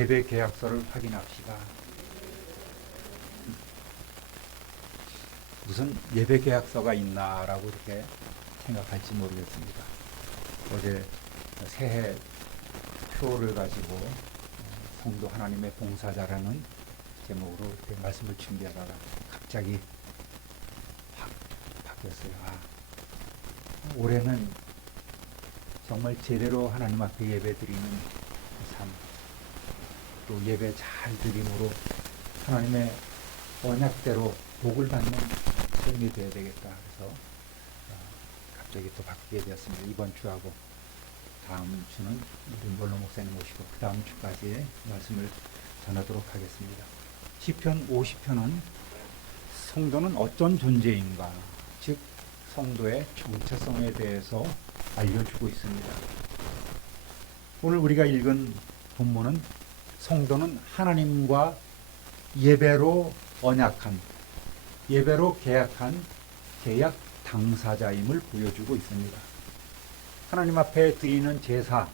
예배 계약서를 확인합시다. 무슨 예배 계약서가 있나라고 이렇게 생각할지 모르겠습니다. 어제 새해 표를 가지고 성도 하나님의 봉사자라는 제목으로 이렇게 말씀을 준비하다가 갑자기 확 바뀌었어요. 올해는 정말 제대로 하나님 앞에 예배 드리는 삶, 또 예배 잘 드림으로 하나님의 언약대로 복을 받는 삶이 되어야 되겠다. 그래서 갑자기 또 바뀌게 되었습니다. 이번 주하고 다음 주는 우리 몰로 목사님 모시고 그 다음 주까지의 말씀을 전하도록 하겠습니다. 시편 50편은 성도는 어떤 존재인가, 즉 성도의 정체성에 대해서 알려주고 있습니다. 오늘 우리가 읽은 본문은 성도는 하나님과 예배로 언약한, 예배로 계약한 계약 당사자임을 보여주고 있습니다. 하나님 앞에 드리는 제사,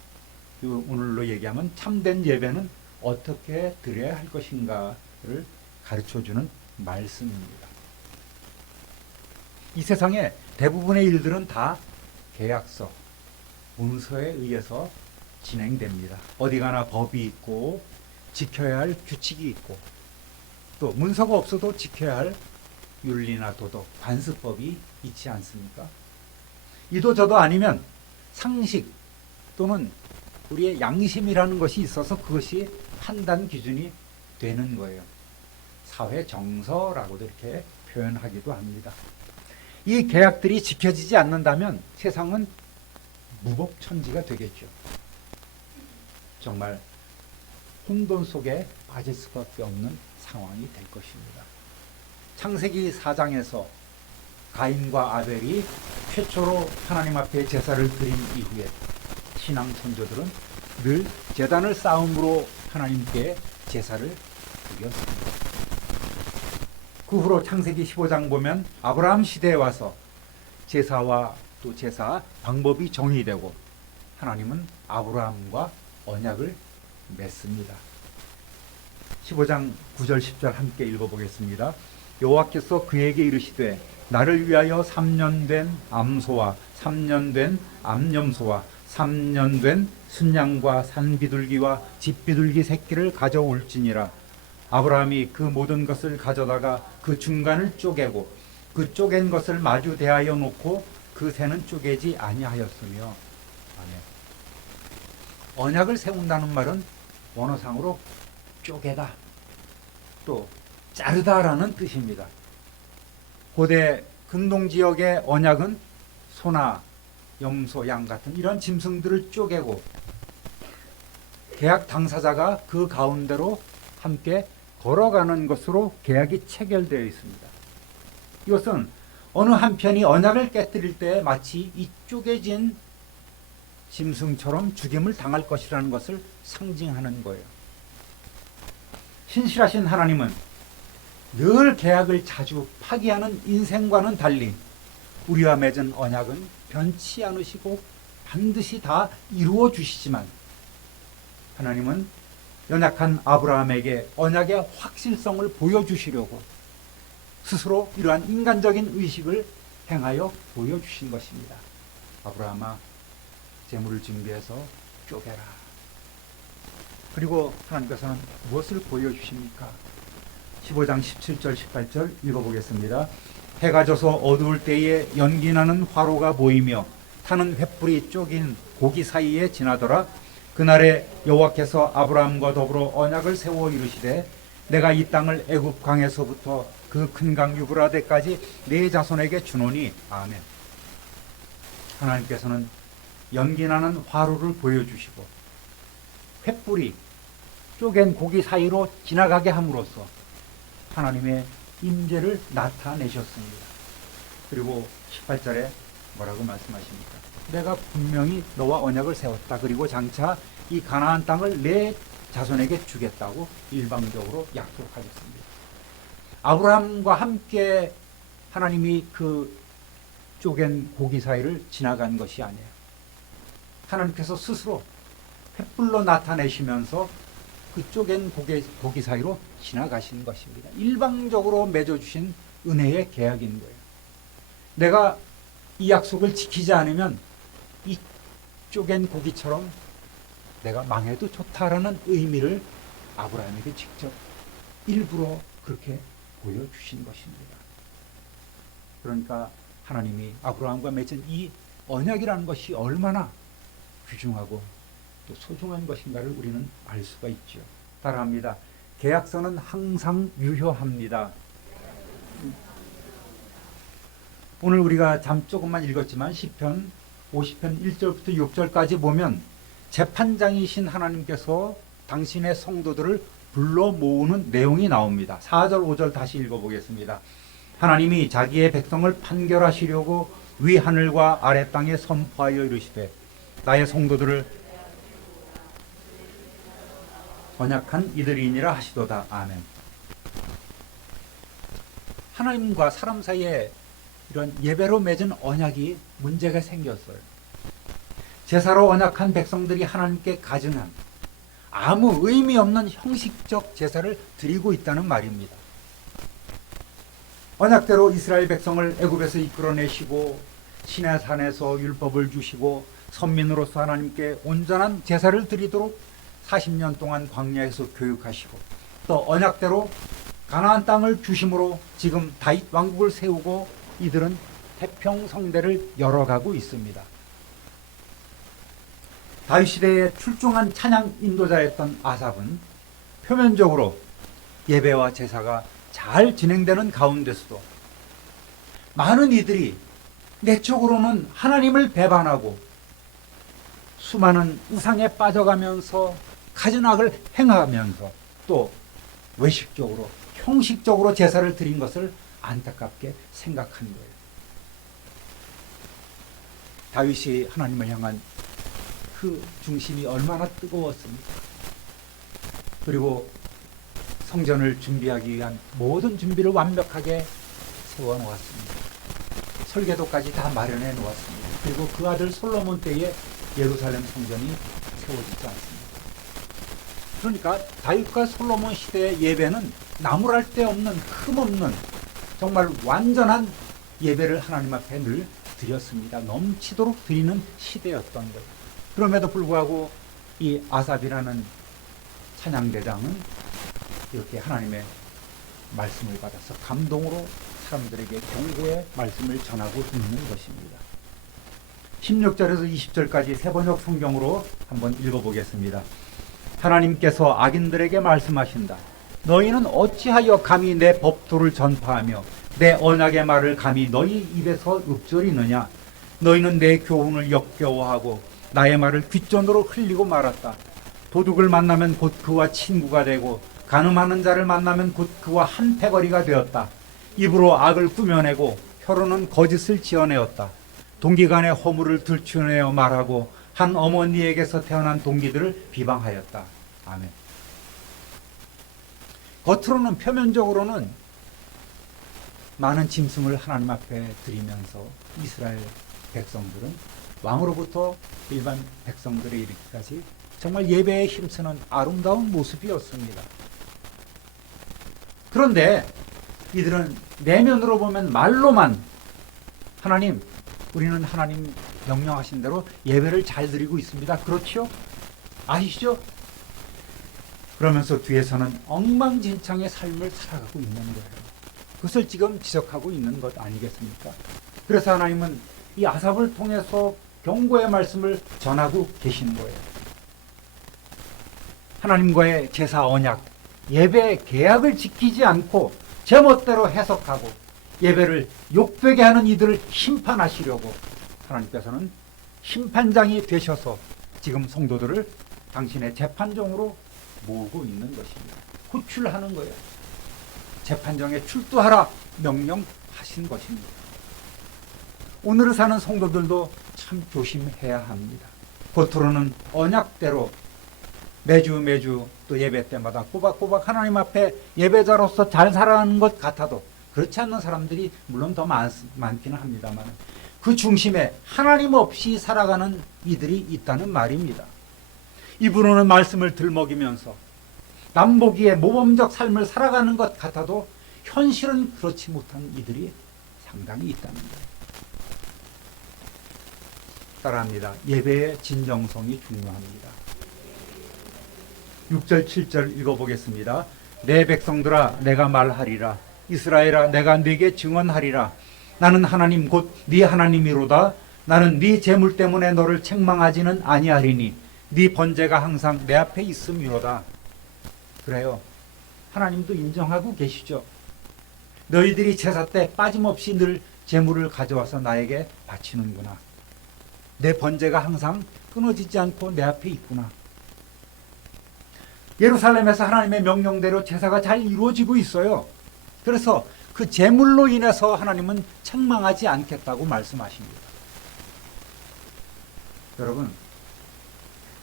오늘로 얘기하면 참된 예배는 어떻게 드려야 할 것인가를 가르쳐주는 말씀입니다. 이 세상에 대부분의 일들은 다 계약서, 문서에 의해서 진행됩니다. 어디 가나 법이 있고 지켜야 할 규칙이 있고 또 문서가 없어도 지켜야 할 윤리나 도덕, 관습법이 있지 않습니까? 이도 저도 아니면 상식 또는 우리의 양심이라는 것이 있어서 그것이 판단 기준이 되는 거예요. 사회 정서라고도 이렇게 표현하기도 합니다. 이 계약들이 지켜지지 않는다면 세상은 무법천지가 되겠죠. 정말 혼돈 속에 빠질 수밖에 없는 상황이 될 것입니다. 창세기 4장에서 가인과 아벨이 최초로 하나님 앞에 제사를 드린 이후에 신앙 선조들은 늘 제단을 쌓음으로 하나님께 제사를 드렸습니다. 그 후로 창세기 15장 보면 아브라함 시대에 와서 제사와 또 제사 방법이 정의되고 하나님은 아브라함과 언약을 맺습니다. 15장 9절 10절 함께 읽어보겠습니다. 여호와께서 그에게 이르시되 나를 위하여 3년 된 암소와 3년 된 암염소와 3년 된 순양과 산비둘기와 집비둘기 새끼를 가져올지니라. 아브라함이 그 모든 것을 가져다가 그 중간을 쪼개고 그 쪼갠 것을 마주 대하여 놓고 그 새는 쪼개지 아니하였으며. 아멘. 언약을 세운다는 말은 원어상으로 쪼개다 또 자르다라는 뜻입니다. 고대 근동지역의 언약은 소나 염소, 양 같은 이런 짐승들을 쪼개고 계약 당사자가 그 가운데로 함께 걸어가는 것으로 계약이 체결되어 있습니다. 이것은 어느 한편이 언약을 깨뜨릴 때 마치 이 쪼개진 짐승처럼 죽임을 당할 것이라는 것을 상징하는 거예요. 신실하신 하나님은 늘 계약을 자주 파기하는 인생과는 달리 우리와 맺은 언약은 변치 않으시고 반드시 다 이루어 주시지만 하나님은 연약한 아브라함에게 언약의 확실성을 보여주시려고 스스로 이러한 인간적인 의식을 행하여 보여주신 것입니다. 아브라함아, 제물을 준비해서 쪼개라. 그리고 하나님께서는 무엇을 보여주십니까? 15장 17절 18절 읽어보겠습니다. 해가 져서 어두울 때에 연기나는 화로가 보이며 타는 횃불이 쪼긴 고기 사이에 지나더라. 그날에 여호와께서 아브라함과 더불어 언약을 세워 이르시되 내가 이 땅을 애굽 강에서부터 그 큰 강 유브라데까지 네 자손에게 주노니. 아멘. 하나님께서는 연기나는 화로를 보여주시고 횃불이 쪼갠 고기 사이로 지나가게 함으로써 하나님의 임재를 나타내셨습니다. 그리고 18절에 뭐라고 말씀하십니까? 내가 분명히 너와 언약을 세웠다. 그리고 장차 이 가나안 땅을 내 자손에게 주겠다고 일방적으로 약속하셨습니다. 아브라함과 함께 하나님이 그 쪼갠 고기 사이를 지나간 것이 아니에요. 하나님께서 스스로 횃불로 나타내시면서 그쪽엔 고기 사이로 지나가신 것입니다. 일방적으로 맺어주신 은혜의 계약인 거예요. 내가 이 약속을 지키지 않으면 이쪽엔 고기처럼 내가 망해도 좋다라는 의미를 아브라함에게 직접 일부러 그렇게 보여주신 것입니다. 그러니까 하나님이 아브라함과 맺은 이 언약이라는 것이 얼마나 귀중하고 또 소중한 것인가를 우리는 알 수가 있죠. 따라합니다. 계약서는 항상 유효합니다. 오늘 우리가 조금만 읽었지만 시편 50편 1절부터 6절까지 보면 재판장이신 하나님께서 당신의 성도들을 불러 모으는 내용이 나옵니다. 4절 5절 다시 읽어보겠습니다. 하나님이 자기의 백성을 판결하시려고 위 하늘과 아래 땅에 선포하여 이르시되 나의 성도들을 언약한 이들이니라 하시도다. 아멘. 하나님과 사람 사이에 이런 예배로 맺은 언약이 문제가 생겼어요. 제사로 언약한 백성들이 하나님께 가증한 아무 의미 없는 형식적 제사를 드리고 있다는 말입니다. 언약대로 이스라엘 백성을 애굽에서 이끌어내시고 시내산에서 율법을 주시고 선민으로서 하나님께 온전한 제사를 드리도록 40년 동안 광야에서 교육하시고 또 언약대로 가나안 땅을 주심으로 지금 다윗 왕국을 세우고 이들은 태평성대를 열어가고 있습니다. 다윗 시대에 출중한 찬양 인도자였던 아삽은 표면적으로 예배와 제사가 잘 진행되는 가운데서도 많은 이들이 내적으로는 하나님을 배반하고 수많은 우상에 빠져가면서 갖은 악을 행하면서 또 외식적으로 형식적으로 제사를 드린 것을 안타깝게 생각한 거예요. 다윗이 하나님을 향한 그 중심이 얼마나 뜨거웠습니까? 그리고 성전을 준비하기 위한 모든 준비를 완벽하게 세워놓았습니다. 설계도까지 다 마련해 놓았습니다. 그리고 그 아들 솔로몬 때에 예루살렘 성전이 세워지지 않습니다. 그러니까 다윗과 솔로몬 시대의 예배는 나무랄 데 없는 흠없는 정말 완전한 예배를 하나님 앞에 늘 드렸습니다. 넘치도록 드리는 시대였던 거예요. 그럼에도 불구하고 이 아삽이라는 찬양대장은 이렇게 하나님의 말씀을 받아서 감동으로 사람들에게 경고의 말씀을 전하고 있는 것입니다. 16절에서 20절까지 세번역 성경으로 한번 읽어보겠습니다. 하나님께서 악인들에게 말씀하신다. 너희는 어찌하여 감히 내 법도를 전파하며 내 언약의 말을 감히 너희 입에서 읊조리느냐. 너희는 내 교훈을 역겨워하고 나의 말을 귓전으로 흘리고 말았다. 도둑을 만나면 곧 그와 친구가 되고 간음하는 자를 만나면 곧 그와 한 패거리가 되었다. 입으로 악을 꾸며내고 혀로는 거짓을 지어내었다. 동기간의 허물을 들추어내어 말하고 한 어머니에게서 태어난 동기들을 비방하였다. 아멘. 겉으로는 표면적으로는 많은 짐승을 하나님 앞에 드리면서 이스라엘 백성들은 왕으로부터 일반 백성들에 이르기까지 정말 예배에 힘쓰는 아름다운 모습이었습니다. 그런데 이들은 내면으로 보면 말로만 하나님, 우리는 하나님 명령하신 대로 예배를 잘 드리고 있습니다. 그렇죠? 아시죠? 그러면서 뒤에서는 엉망진창의 삶을 살아가고 있는 거예요. 그것을 지금 지적하고 있는 것 아니겠습니까? 그래서 하나님은 이 아삽을 통해서 경고의 말씀을 전하고 계신 거예요. 하나님과의 제사 언약, 예배 계약을 지키지 않고 제멋대로 해석하고 예배를 욕되게 하는 이들을 심판하시려고 하나님께서는 심판장이 되셔서 지금 성도들을 당신의 재판정으로 모으고 있는 것입니다. 호출하는 거예요. 재판정에 출두하라 명령하신 것입니다. 오늘을 사는 성도들도 참 조심해야 합니다. 겉으로는 언약대로 매주 또 예배 때마다 꼬박꼬박 하나님 앞에 예배자로서 잘 살아가는 것 같아도 그렇지 않는 사람들이 물론 더 많기는 합니다만 그 중심에 하나님 없이 살아가는 이들이 있다는 말입니다. 입으로는 말씀을 들먹이면서 남보기에 모범적 삶을 살아가는 것 같아도 현실은 그렇지 못한 이들이 상당히 있다는 거예요. 따라합니다. 예배의 진정성이 중요합니다. 6절 7절 읽어보겠습니다. 내 백성들아 내가 말하리라. 이스라엘아 내가 네게 증언하리라. 나는 하나님 곧 네 하나님이로다. 나는 네 재물 때문에 너를 책망하지는 아니하리니 네 번제가 항상 내 앞에 있음이로다. 그래요. 하나님도 인정하고 계시죠. 너희들이 제사 때 빠짐없이 늘 재물을 가져와서 나에게 바치는구나. 내 번제가 항상 끊어지지 않고 내 앞에 있구나. 예루살렘에서 하나님의 명령대로 제사가 잘 이루어지고 있어요. 그래서 그 제물로 인해서 하나님은 책망하지 않겠다고 말씀하십니다. 여러분,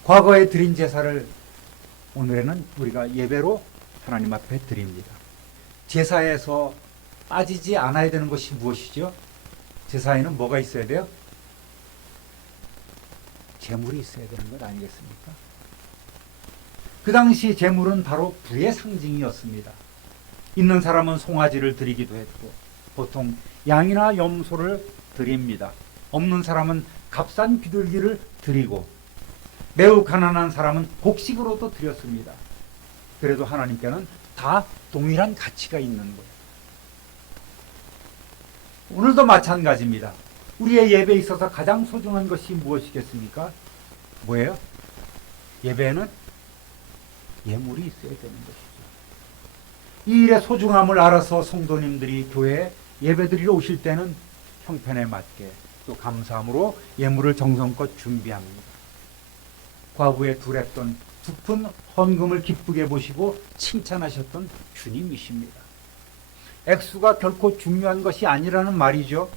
과거에 드린 제사를 오늘에는 우리가 예배로 하나님 앞에 드립니다. 제사에서 빠지지 않아야 되는 것이 무엇이죠? 제사에는 뭐가 있어야 돼요? 제물이 있어야 되는 것 아니겠습니까? 그 당시 제물은 바로 부의 상징이었습니다. 있는 사람은 송아지를 드리기도 했고 보통 양이나 염소를 드립니다. 없는 사람은 값싼 비둘기를 드리고 매우 가난한 사람은 곡식으로도 드렸습니다. 그래도 하나님께는 다 동일한 가치가 있는 거예요. 오늘도 마찬가지입니다. 우리의 예배에 있어서 가장 소중한 것이 무엇이겠습니까? 뭐예요? 예배에는 예물이 있어야 되는 것이죠. 이 일의 소중함을 알아서 성도님들이 교회에 예배드리러 오실 때는 형편에 맞게 또 감사함으로 예물을 정성껏 준비합니다. 과부에 두랬던 두 푼 헌금을 기쁘게 보시고 칭찬하셨던 주님이십니다. 액수가 결코 중요한 것이 아니라는 말이죠.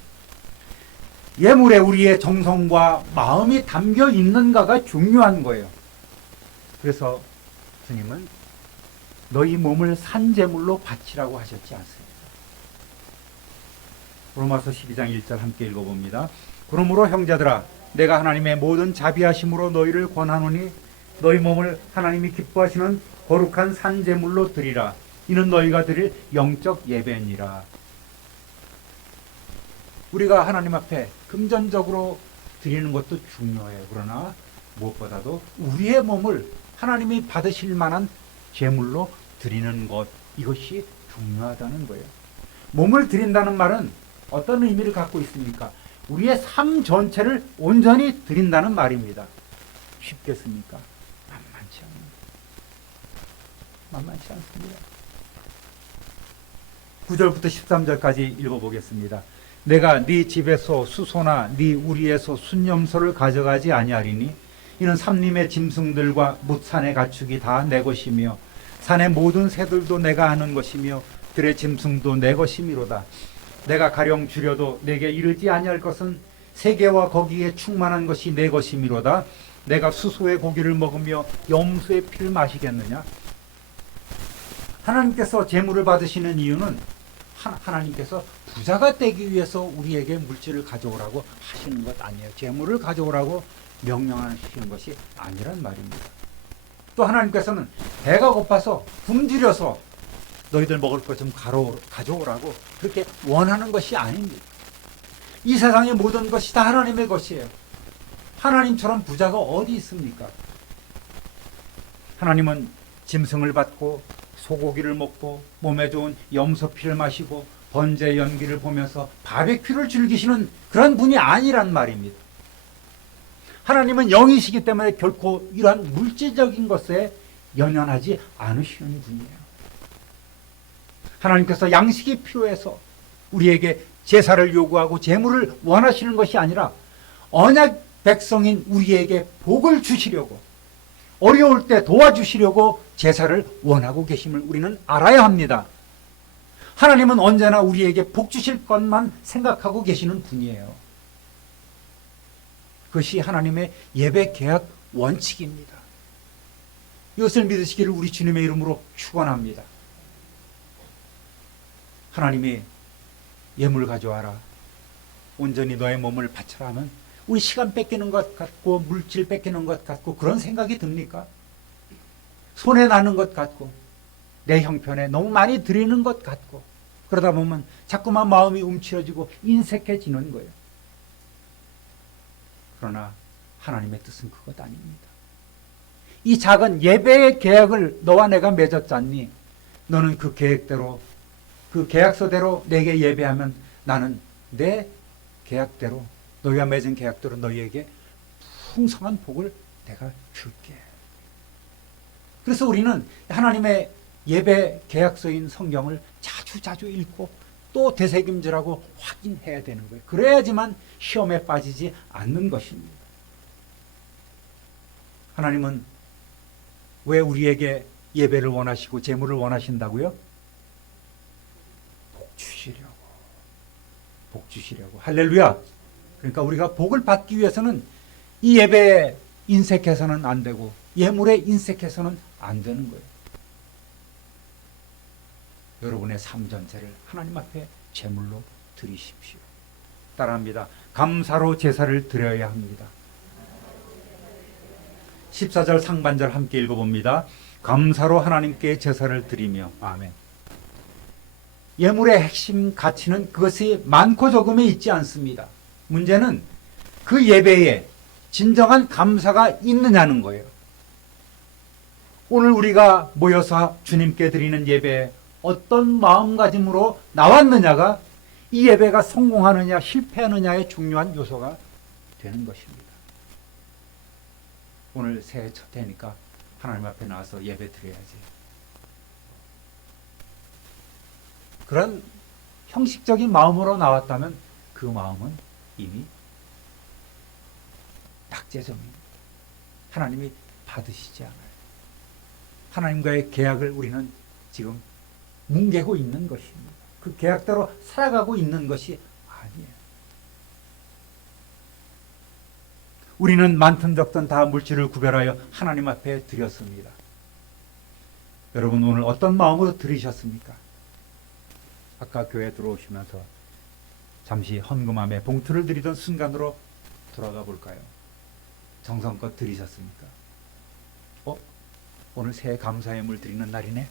예물에 우리의 정성과 마음이 담겨 있는가가 중요한 거예요. 그래서 주님은 너희 몸을 산제물로 바치라고 하셨지 않습니까? 로마서 12장 1절 함께 읽어봅니다. 그러므로 형제들아 내가 하나님의 모든 자비하심으로 너희를 권하노니 너희 몸을 하나님이 기뻐하시는 거룩한 산제물로 드리라. 이는 너희가 드릴 영적 예배니라. 우리가 하나님 앞에 금전적으로 드리는 것도 중요해요. 그러나 무엇보다도 우리의 몸을 하나님이 받으실 만한 제물로 드리는 것, 이것이 중요하다는 거예요. 몸을 드린다는 말은 어떤 의미를 갖고 있습니까? 우리의 삶 전체를 온전히 드린다는 말입니다. 쉽겠습니까? 만만치 않습니다. 9절부터 13절까지 읽어보겠습니다. 내가 네 집에서 수소나 네 우리에서 순염소를 가져가지 아니하리니 이는 삼림의 짐승들과 뭇산의 가축이 다 내 것이며 산의 모든 새들도 내가 아는 것이며 들의 짐승도 내 것이미로다. 내가 가령 주려도 내게 이르지 아니할 것은 세계와 거기에 충만한 것이 내 것이미로다. 내가 수소의 고기를 먹으며 염소의 피를 마시겠느냐? 하나님께서 제물을 받으시는 이유는 하나님께서 부자가 되기 위해서 우리에게 물질을 가져오라고 하시는 것 아니에요. 제물을 가져오라고 명령하시는 것이 아니란 말입니다. 또 하나님께서는 배가 고파서 굶주려서 너희들 먹을 것 좀 가져오라고 그렇게 원하는 것이 아닙니다. 이 세상의 모든 것이 다 하나님의 것이에요. 하나님처럼 부자가 어디 있습니까? 하나님은 짐승을 받고 소고기를 먹고 몸에 좋은 염소피를 마시고 번제 연기를 보면서 바베큐를 즐기시는 그런 분이 아니란 말입니다. 하나님은 영이시기 때문에 결코 이러한 물질적인 것에 연연하지 않으시는 분이에요. 하나님께서 양식이 필요해서 우리에게 제사를 요구하고 제물을 원하시는 것이 아니라 언약 백성인 우리에게 복을 주시려고 어려울 때 도와주시려고 제사를 원하고 계심을 우리는 알아야 합니다. 하나님은 언제나 우리에게 복 주실 것만 생각하고 계시는 분이에요. 그것이 하나님의 예배 계약 원칙입니다. 이것을 믿으시기를 우리 주님의 이름으로 축원합니다. 하나님이 예물 가져와라, 온전히 너의 몸을 바쳐라 하면 우리 시간 뺏기는 것 같고 물질 뺏기는 것 같고 그런 생각이 듭니까? 손해 나는 것 같고 내 형편에 너무 많이 드리는 것 같고, 그러다 보면 자꾸만 마음이 움츠러지고 인색해지는 거예요. 그러나 하나님의 뜻은 그것 아닙니다. 이 작은 예배의 계약을 너와 내가 맺었잖니. 너는 그 계획대로, 그 계약서대로 내게 예배하면 나는 내 계약대로, 너희가 맺은 계약대로 너희에게 풍성한 복을 내가 줄게. 그래서 우리는 하나님의 예배 계약서인 성경을 자주 읽고 또 되새김질하고 확인해야 되는 거예요. 그래야지만 시험에 빠지지 않는 것입니다. 하나님은 왜 우리에게 예배를 원하시고 재물을 원하신다고요? 복 주시려고. 할렐루야. 그러니까 우리가 복을 받기 위해서는 이 예배에 인색해서는 안 되고 예물에 인색해서는 안 되는 거예요. 여러분의 삶 전체를 하나님 앞에 제물로 드리십시오. 따라합니다. 감사로 제사를 드려야 합니다. 14절 상반절 함께 읽어봅니다. 감사로 하나님께 제사를 드리며. 아멘. 예물의 핵심 가치는 그것이 많고 적음에 있지 않습니다. 문제는 그 예배에 진정한 감사가 있느냐는 거예요. 오늘 우리가 모여서 주님께 드리는 예배에 어떤 마음가짐으로 나왔느냐가 이 예배가 성공하느냐 실패하느냐의 중요한 요소가 되는 것입니다. 오늘 새해 첫 해니까 하나님 앞에 나와서 예배 드려야지. 그런 형식적인 마음으로 나왔다면 그 마음은 이미 낙제점입니다. 하나님이 받으시지 않아요. 하나님과의 계약을 우리는 지금 뭉개고 있는 것입니다. 그 계약대로 살아가고 있는 것이 아니에요. 우리는 많든 적든 다 물질을 구별하여 하나님 앞에 드렸습니다. 여러분 오늘 어떤 마음으로 드리셨습니까? 아까 교회 들어오시면서 잠시 헌금함에 봉투를 드리던 순간으로 돌아가 볼까요? 정성껏 드리셨습니까? 오늘 새해 감사의 물 드리는 날이네?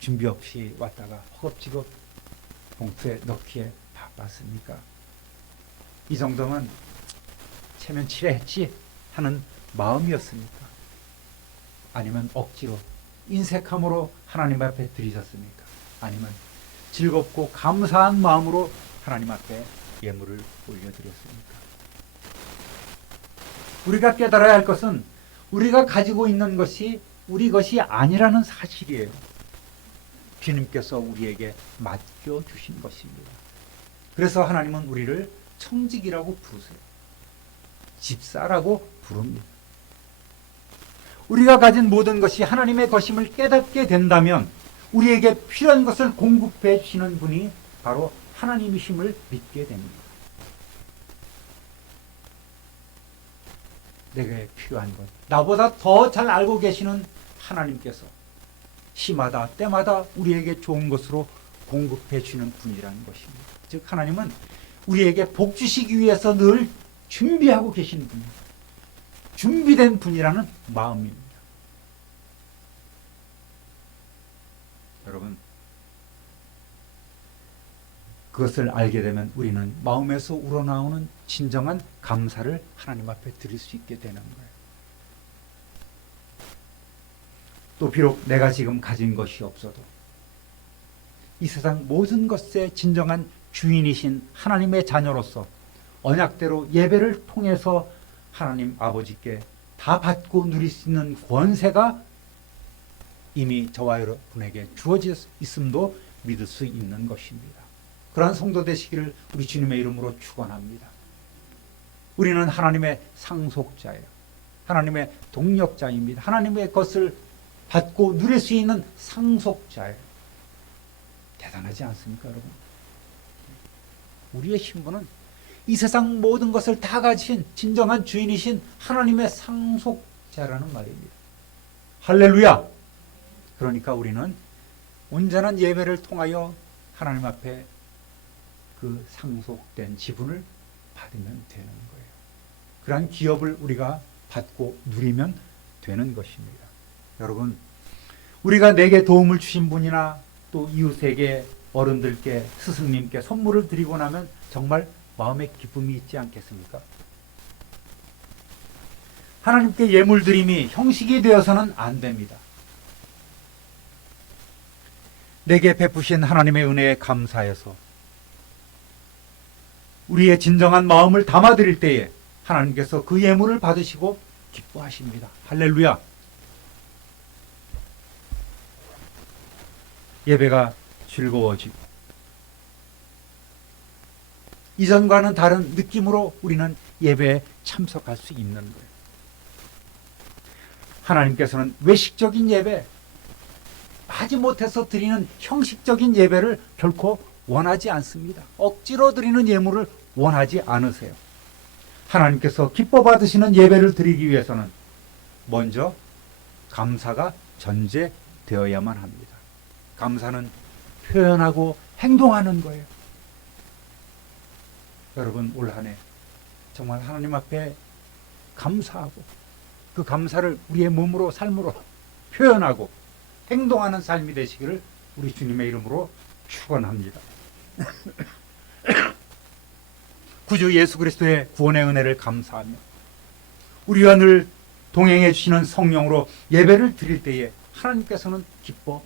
준비 없이 왔다가 허겁지겁 봉투에 넣기에 바빴습니까? 이 정도면 체면 칠해했지 하는 마음이었습니까? 아니면 억지로 인색함으로 하나님 앞에 드리셨습니까? 아니면 즐겁고 감사한 마음으로 하나님 앞에 예물을 올려드렸습니까? 우리가 깨달아야 할 것은 우리가 가지고 있는 것이 우리 것이 아니라는 사실이에요. 주님께서 우리에게 맡겨주신 것입니다. 그래서 하나님은 우리를 청직이라고 부르세요. 집사라고 부릅니다. 우리가 가진 모든 것이 하나님의 것임을 깨닫게 된다면 우리에게 필요한 것을 공급해 주시는 분이 바로 하나님이심을 믿게 됩니다. 내게 필요한 것, 나보다 더 잘 알고 계시는 하나님께서 시마다 때마다 우리에게 좋은 것으로 공급해 주는 분이라는 것입니다. 즉 하나님은 우리에게 복 주시기 위해서 늘 준비하고 계시는 분입니다. 준비된 분이라는 마음입니다. 여러분 그것을 알게 되면 우리는 마음에서 우러나오는 진정한 감사를 하나님 앞에 드릴 수 있게 되는 거예요. 또 비록 내가 지금 가진 것이 없어도 이 세상 모든 것의 진정한 주인이신 하나님의 자녀로서 언약대로 예배를 통해서 하나님 아버지께 다 받고 누릴 수 있는 권세가 이미 저와 여러분에게 주어져 있음도 믿을 수 있는 것입니다. 그러한 성도 되시기를 우리 주님의 이름으로 축원합니다. 우리는 하나님의 상속자예요. 하나님의 동력자입니다. 하나님의 것을 받고 누릴 수 있는 상속자예요. 대단하지 않습니까, 여러분? 우리의 신분은 이 세상 모든 것을 다 가진 진정한 주인이신 하나님의 상속자라는 말입니다. 할렐루야! 그러니까 우리는 온전한 예배를 통하여 하나님 앞에 그 상속된 지분을 받으면 되는 거예요. 그러한 기업을 우리가 받고 누리면 되는 것입니다. 여러분, 우리가 내게 도움을 주신 분이나 또 이웃에게 어른들께 스승님께 선물을 드리고 나면 정말 마음에 기쁨이 있지 않겠습니까? 하나님께 예물 드림이 형식이 되어서는 안 됩니다. 내게 베푸신 하나님의 은혜에 감사해서 우리의 진정한 마음을 담아드릴 때에 하나님께서 그 예물을 받으시고 기뻐하십니다. 할렐루야. 예배가 즐거워지고 이전과는 다른 느낌으로 우리는 예배에 참석할 수 있는 거예요. 하나님께서는 외식적인 예배, 하지 못해서 드리는 형식적인 예배를 결코 원하지 않습니다. 억지로 드리는 예물을 원하지 않으세요. 하나님께서 기뻐 받으시는 예배를 드리기 위해서는 먼저 감사가 전제되어야만 합니다. 감사는 표현하고 행동하는 거예요. 여러분, 올 한 해 정말 하나님 앞에 감사하고 그 감사를 우리의 몸으로 삶으로 표현하고 행동하는 삶이 되시기를 우리 주님의 이름으로 축원합니다. 구주 예수 그리스도의 구원의 은혜를 감사하며 우리와 늘 동행해 주시는 성령으로 예배를 드릴 때에 하나님께서는 기뻐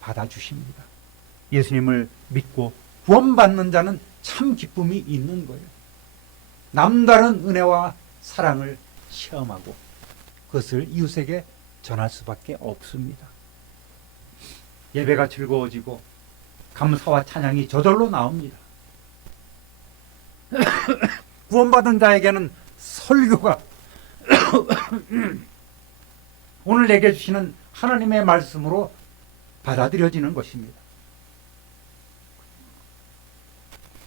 받아주십니다. 예수님을 믿고 구원받는 자는 참 기쁨이 있는 거예요. 남다른 은혜와 사랑을 체험하고 그것을 이웃에게 전할 수밖에 없습니다. 예배가 즐거워지고 감사와 찬양이 저절로 나옵니다. 구원받은 자에게는 설교가 오늘 내게 주시는 하나님의 말씀으로 받아들여지는 것입니다.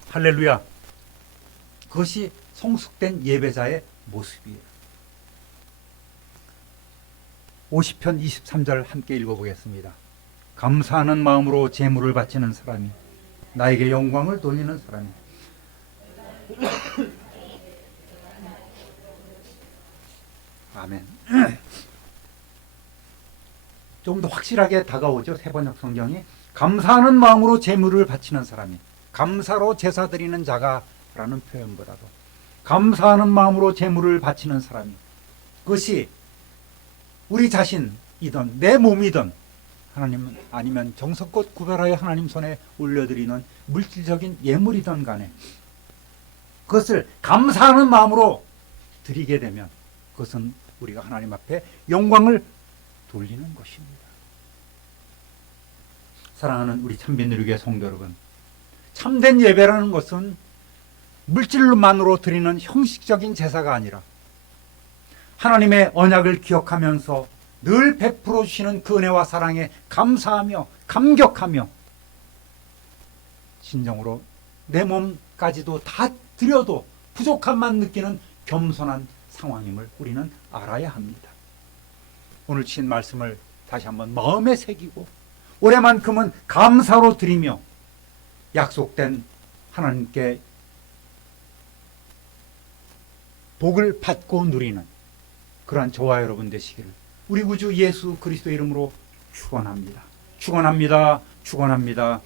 할렐루야. 그것이 성숙된 예배자의 모습이에요. 50편 23절 함께 읽어보겠습니다. 감사하는 마음으로 제물을 바치는 사람이 나에게 영광을 돌리는 사람이 아멘. 좀 더 확실하게 다가오죠. 세번역 성경이 감사하는 마음으로 제물을 바치는 사람이 감사로 제사 드리는 자가 라는 표현보다도 감사하는 마음으로 제물을 바치는 사람이 그것이 우리 자신이든 내 몸이든 하나님 아니면 정성껏 구별하여 하나님 손에 올려드리는 물질적인 예물이든 간에 그것을 감사하는 마음으로 드리게 되면 그것은 우리가 하나님 앞에 영광을 돌리는 것입니다. 사랑하는 우리 참빈누리교회 성도 여러분, 참된 예배라는 것은 물질로만으로 드리는 형식적인 제사가 아니라 하나님의 언약을 기억하면서 늘 베풀어 주시는 그 은혜와 사랑에 감사하며 감격하며 진정으로 내 몸까지도 다 드려도 부족함만 느끼는 겸손한 상황임을 우리는 알아야 합니다. 오늘 주신 말씀을 다시 한번 마음에 새기고 올해만큼은 감사로 드리며 약속된 하나님께 복을 받고 누리는 그러한 저와 여러분 되시기를 우리 구주 예수 그리스도 이름으로 축원합니다. 축원합니다. 축원합니다.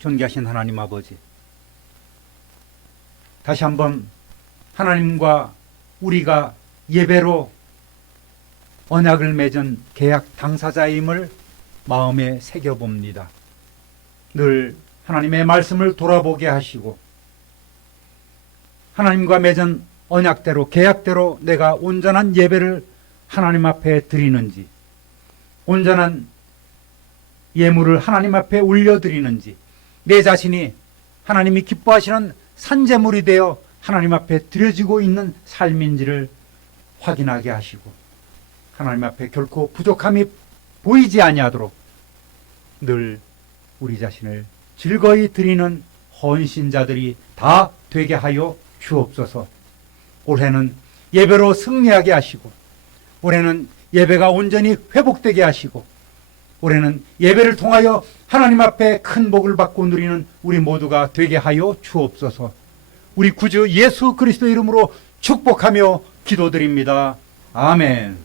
존귀하신 하나님 아버지, 다시 한번 하나님과 우리가 예배로 언약을 맺은 계약 당사자임을 마음에 새겨봅니다. 늘 하나님의 말씀을 돌아보게 하시고 하나님과 맺은 언약대로 계약대로 내가 온전한 예배를 하나님 앞에 드리는지 온전한 예물을 하나님 앞에 올려드리는지 내 자신이 하나님이 기뻐하시는 산제물이 되어 하나님 앞에 드려지고 있는 삶인지를 확인하게 하시고 하나님 앞에 결코 부족함이 보이지 아니하도록 늘 우리 자신을 즐거이 드리는 헌신자들이 다 되게 하여 주옵소서. 올해는 예배로 승리하게 하시고 올해는 예배가 온전히 회복되게 하시고 올해는 예배를 통하여 하나님 앞에 큰 복을 받고 누리는 우리 모두가 되게 하여 주옵소서. 우리 구주 예수 그리스도 이름으로 축복하며 기도드립니다. 아멘.